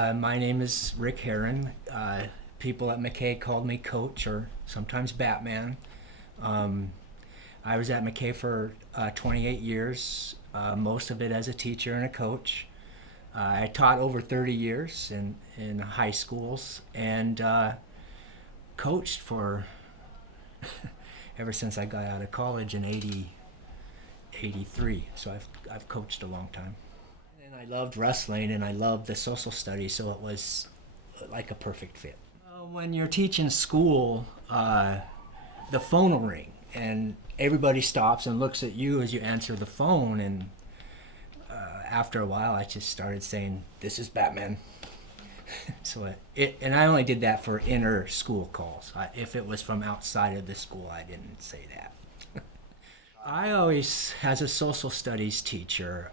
My name is Rick Herrin. People at McKay called me Coach or sometimes Batman. Um, I was at McKay for 28 years, most of it as a teacher and a coach. I taught over 30 years in high schools and coached for ever since I got out of college in 83. So I've coached a long time. And I loved wrestling and I loved the social studies, so it was like a perfect fit. When you're teaching school, the phone will ring and everybody stops and looks at you as you answer the phone. And after a while, I just started saying, "This is Batman." And I only did that for inter school calls. If it was from outside of the school, I didn't say that. I always, as a social studies teacher,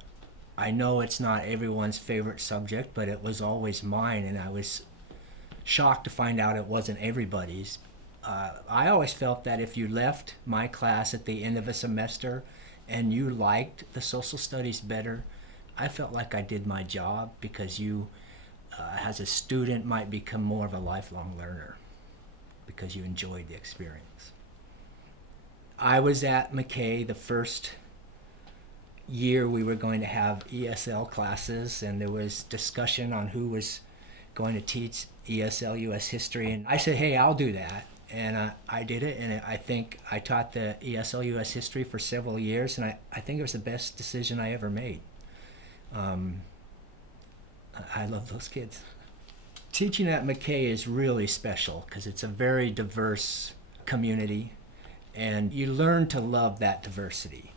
I know it's not everyone's favorite subject, but it was always mine, and I was shocked to find out it wasn't everybody's. I always felt that if you left my class at the end of a semester and you liked the social studies better, I felt like I did my job because you, as a student, might become more of a lifelong learner because you enjoyed the experience. I was at McKay the first year we were going to have ESL classes, and there was discussion on who was going to teach ESL US history, and I said, "Hey, I'll do that." And I did it, and I think I taught the ESL US history for several years, and I think it was the best decision I ever made. um, I love those kids. Teaching at McKay is really special because it's a very diverse community, and you learn to love that diversity.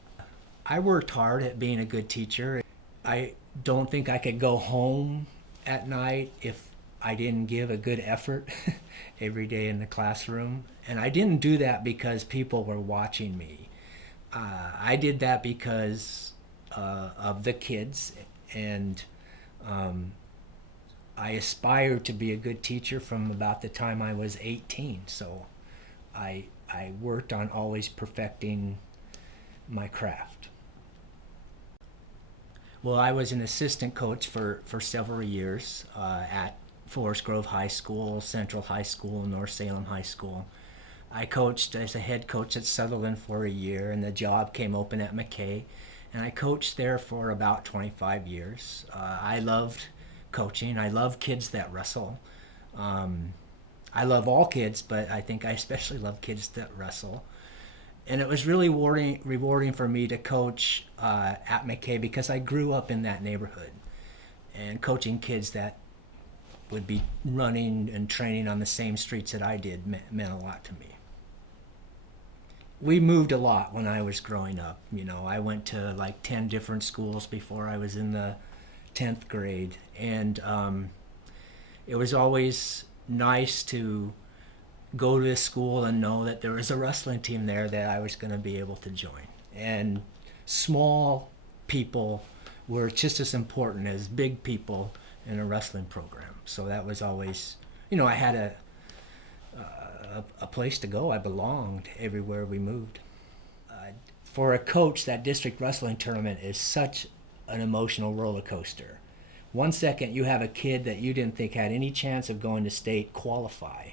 I worked hard at being a good teacher. I don't think I could go home at night if I didn't give a good effort every day in the classroom. And I didn't do that because people were watching me. I did that because of the kids, and I aspired to be a good teacher from about the time I was 18. So I worked on always perfecting my craft. Well, I was an assistant coach for several years at Forest Grove High School, Central High School, North Salem High School. I coached as a head coach at Sutherland for a year, and the job came open at McKay, and I coached there for about 25 years. I loved coaching. I love kids that wrestle. I love all kids, but I think I especially love kids that wrestle. And it was really rewarding for me to coach at McKay because I grew up in that neighborhood, and coaching kids that would be running and training on the same streets that I did meant a lot to me. We moved a lot when I was growing up. You know, I went to like 10 different schools before I was in the 10th grade, and it was always nice to go to a school and know that there was a wrestling team there that I was going to be able to join. And small people were just as important as big people in a wrestling program. So that was always, I had a place to go. I belonged everywhere we moved. For a coach, that district wrestling tournament is such an emotional roller coaster. One second you have a kid that you didn't think had any chance of going to state qualify,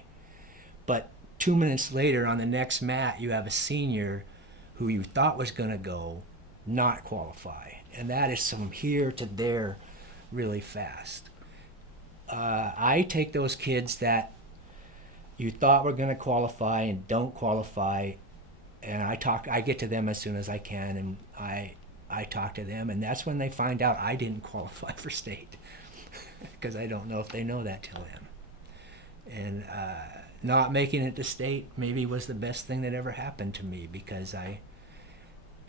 but 2 minutes later on the next mat you have a senior who you thought was going to go not qualify, and that is from here to there really fast. I take those kids that you thought were going to qualify and don't qualify, and I get to them as soon as I can, and I talk to them, and that's when they find out I didn't qualify for state because I don't know if they know that till then. And not making it to state maybe was the best thing that ever happened to me, because I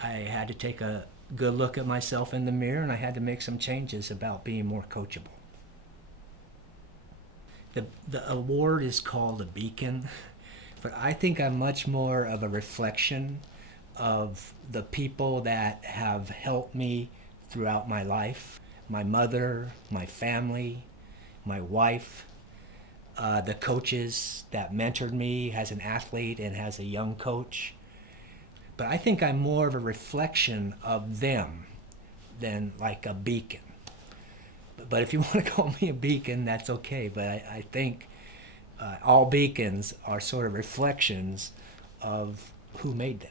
had to take a good look at myself in the mirror, and I had to make some changes about being more coachable. The award is called a beacon, but I think I'm much more of a reflection of the people that have helped me throughout my life. My mother, my family, my wife, the coaches that mentored me as an athlete and as a young coach. But I think I'm more of a reflection of them than like a beacon. But if you want to call me a beacon, that's okay. But I think all beacons are sort of reflections of who made them.